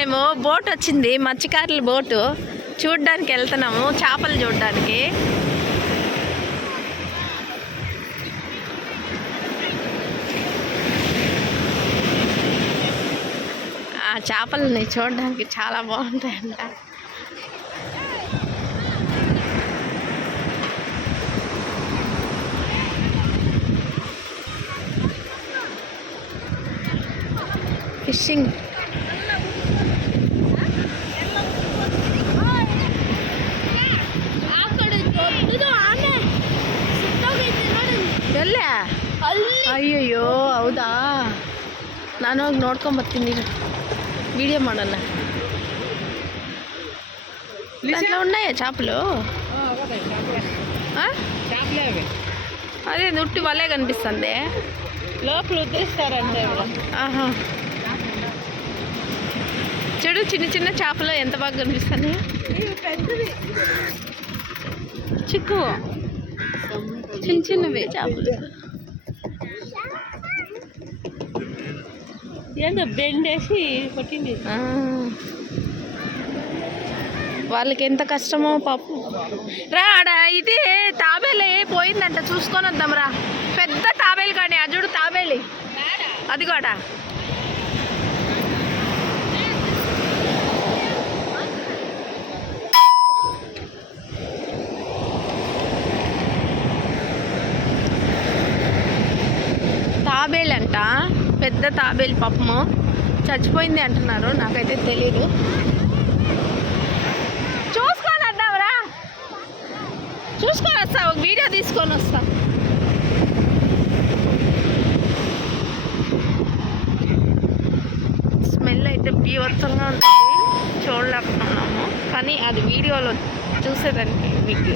మేము బోట్ వచ్చింది, మత్స్యకారుల బోటు చూడడానికి వెళ్తున్నాము, చేపలు చూడడానికి. ఆ చేపలని చూడడానికి చాలా బాగుంటాయంట. ఫిషింగ్ ಅಯ್ಯಯ್ಯೋ ಹೌದಾ, ನಾನು ಹೋಗಿ ನೋಡ್ಕೊಂಬರ್ತೀನಿ, వీడియో ಮಾಡೋಣ. దాంట్లో ఉన్నాయా చేపలు? అదే ఉట్టి వలే కనిపిస్తుంది, లోపల ఉద్దేశిస్తారంటే. ఆహా, చూడు చిన్న చిన్న చేపలు ఎంత బాగా కనిపిస్తాయి. చిక్కు చిన్న చిన్నవి చేపలు. ఏందో బెండేసి కొట్టింది. వాళ్ళకి ఎంత కష్టమో పాపం. రా ఆడ ఇది తాబేలు పోయిందంట, చూసుకొని వద్దాం రా. పెద్ద తాబేలు కానీ అజుడు తాబేలి అది కూడా. తాబేలు అంట, పెద్ద తాబేలు పాపము చచ్చిపోయింది అంటున్నారు, నాకైతే తెలీదు. చూసుకొని వద్దాంరా, చూసుకొని వస్తా, ఒక వీడియో తీసుకొని వస్తా. స్మెల్ అయితే బీభత్సంగా ఉంటుంది, చూడలేకపోతున్నాము, కానీ అది వీడియోలో చూసేదానికి మీకు.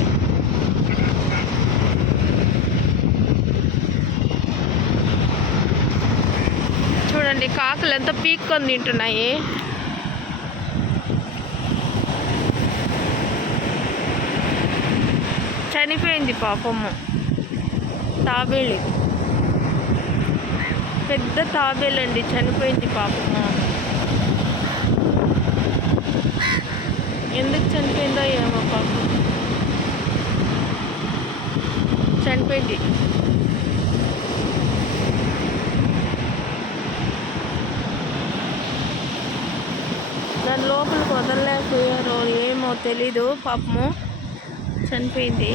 చూడండి కాకులు ఎంత పీక్కొని తింటున్నాయి. చనిపోయింది పాపము తాబేలు, పెద్ద తాబేలండి, చనిపోయింది పాపము. ఎందుకు చనిపోయిందో ఏమో పాపం, చనిపోయింది. దాని లోపలికి వదలలేకపోయారో ఏమో తెలీదు, పాపము చనిపోయింది.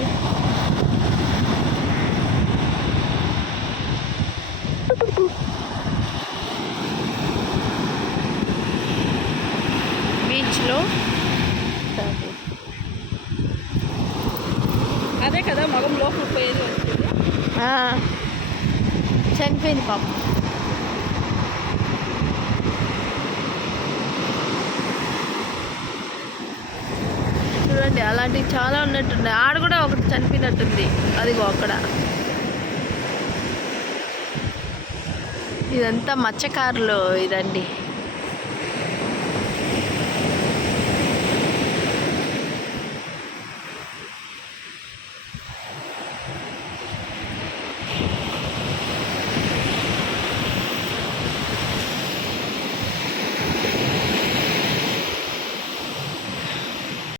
బీచ్లో అదే కదా మగం లోపలికి పోయేది, చనిపోయింది పాపం. చూడండి అలాంటివి చాలా ఉన్నట్టుంది. ఆడ కూడా ఒకటి చనిపోయినట్టుంది, అదిగో అక్కడ. ఇదంతా మత్స్యకారులు ఇదండి.